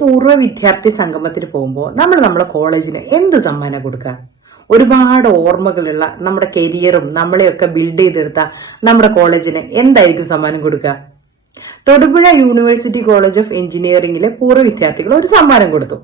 പൂർവ്വ വിദ്യാർത്ഥി സംഗമത്തിന് പോകുമ്പോൾ നമ്മളെ കോളേജിന് എന്ത് സമ്മാനം കൊടുക്കുക? ഒരുപാട് ഓർമ്മകളുള്ള നമ്മുടെ കരിയറും നമ്മളെയൊക്കെ ബിൽഡ് ചെയ്തെടുത്ത നമ്മുടെ കോളേജിന് എന്തായിരിക്കും സമ്മാനം കൊടുക്കുക? തൊടുപുഴ യൂണിവേഴ്സിറ്റി കോളേജ് ഓഫ് എഞ്ചിനീയറിംഗിലെ പൂർവ്വ വിദ്യാർത്ഥികൾ ഒരു സമ്മാനം കൊടുത്തു.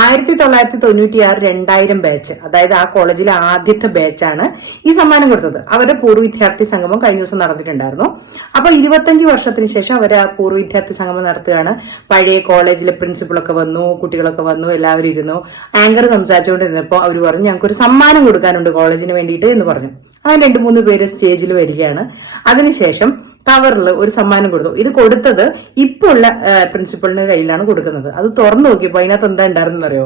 1996-2000 ബാച്ച്, അതായത് ആ കോളേജിലെ ആദ്യത്തെ ബാച്ചാണ് ഈ സമ്മാനം കൊടുത്തത്. അവരുടെ പൂർവ്വ വിദ്യാർത്ഥി സംഗമം കഴിഞ്ഞ ദിവസം നടന്നിട്ടുണ്ടായിരുന്നു. അപ്പൊ 25 വർഷത്തിന് ശേഷം അവർ ആ പൂർവ്വ വിദ്യാർത്ഥി സംഗമം നടത്തുകയാണ്. പഴയ കോളേജിലെ പ്രിൻസിപ്പളൊക്കെ വന്നു, കുട്ടികളൊക്കെ വന്നു, എല്ലാവരും ഇരുന്നു. ആങ്കർ സംസാരിച്ചുകൊണ്ടിരുന്നപ്പോൾ അവർ പറഞ്ഞു, ഞങ്ങൾക്കൊരു സമ്മാനം കൊടുക്കാനുണ്ട് കോളേജിന് വേണ്ടിയിട്ട് എന്ന് പറഞ്ഞു. അങ്ങനെ 2-3 പേര് സ്റ്റേജിൽ വരികയാണ്. അതിനുശേഷം കവറിൽ ഒരു സമ്മാനം കൊടുത്തു. ഇത് കൊടുത്തത് ഇപ്പോൾ ഉള്ള പ്രിൻസിപ്പളിന്റെ കയ്യിലാണ് കൊടുക്കുന്നത്. അത് തുറന്നു നോക്കിയപ്പോ അതിനകത്ത് എന്താ ഉണ്ടായിരുന്നെന്ന് അറിയോ?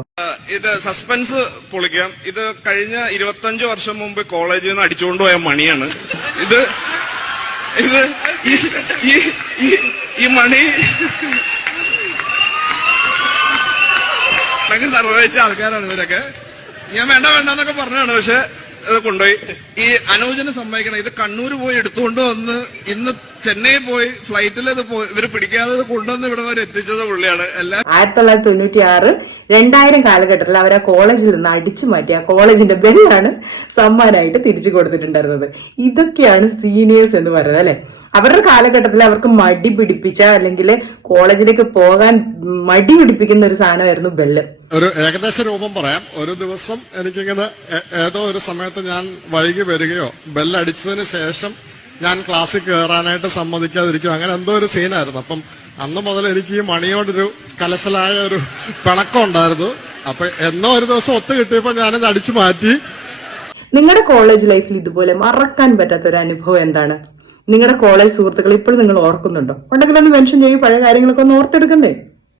ഇത് സസ്പെൻസ് പൊളിക്കാം. ഇത് കഴിഞ്ഞ 25 വർഷം മുമ്പ് കോളേജിൽ നിന്ന് അടിച്ചുകൊണ്ടുപോയ മണിയാണ്. ഇത് ഈ മണി സർവഹിച്ച ആൾക്കാരാണ് ഇവരൊക്കെ. ഞാൻ വേണ്ടെന്നൊക്കെ പറഞ്ഞാണ്, പക്ഷെ ഇത് കൊണ്ടുപോയി. ഈ അനൂജന് സമ്മതിക്കണം, ഇത് കണ്ണൂർ പോയി എടുത്തുകൊണ്ട് വന്ന് ഇന്ന് ചെന്നൈ പോയി ഫ്ലൈറ്റിൽ ഇവര് പിടിക്കാതെ കൊണ്ടുവന്ന് ഇവിടെ വരെ എത്തിച്ചത് പുള്ളിയാണ്. 1996-2000 കാലഘട്ടത്തിൽ അവർ ആ കോളേജിൽ നിന്ന് അടിച്ചു മാറ്റി ആ കോളേജിന്റെ ബെല്ലാണ് സമ്മാനമായിട്ട് തിരിച്ചു കൊടുത്തിട്ടുണ്ടായിരുന്നത്. ഇതൊക്കെയാണ് സീനിയേഴ്സ് എന്ന് പറയുന്നത്, അല്ലെ? അവരുടെ കാലഘട്ടത്തിൽ അവർക്ക് മടി പിടിപ്പിച്ച അല്ലെങ്കിൽ കോളേജിലേക്ക് പോകാൻ മടി പിടിപ്പിക്കുന്ന ഒരു സാധനമായിരുന്നു ബെല്ല്. ഒരു ഏകദേശ രൂപം പറയാം. ഒരു ദിവസം എനിക്കിങ്ങനെ ഏതോ ഒരു സമയത്ത് ഞാൻ വൈകി വരികയോ ബെല്ലടിച്ചതിന് ശേഷം ഞാൻ ക്ലാസ്സിൽ കയറാനായിട്ട് സമ്മതിക്കാതിരിക്കും, അങ്ങനെ എന്തോ ഒരു സീനായിരുന്നു. അപ്പം അന്ന് മുതൽ എനിക്ക് ഈ മണിയോടൊരു കലശലായ ഒരു പിണക്കം ഉണ്ടായിരുന്നു. അപ്പൊ എന്നോ ഒരു ദിവസം ഒത്തു കിട്ടിയപ്പോ ഞാനത് അടിച്ചു മാറ്റി. നിങ്ങളുടെ കോളേജ് ലൈഫിൽ ഇതുപോലെ മറക്കാൻ പറ്റാത്ത ഒരു അനുഭവം എന്താണ്? നിങ്ങളുടെ കോളേജ് സുഹൃത്തുക്കൾ ഇപ്പോഴും നിങ്ങൾ ഓർക്കുന്നുണ്ടോ? ഉണ്ടെങ്കിൽ ഒന്ന് മെൻഷൻ ചെയ്യും, പഴയ കാര്യങ്ങളൊക്കെ ഒന്ന് ഓർത്തെടുക്കണ്ടേ?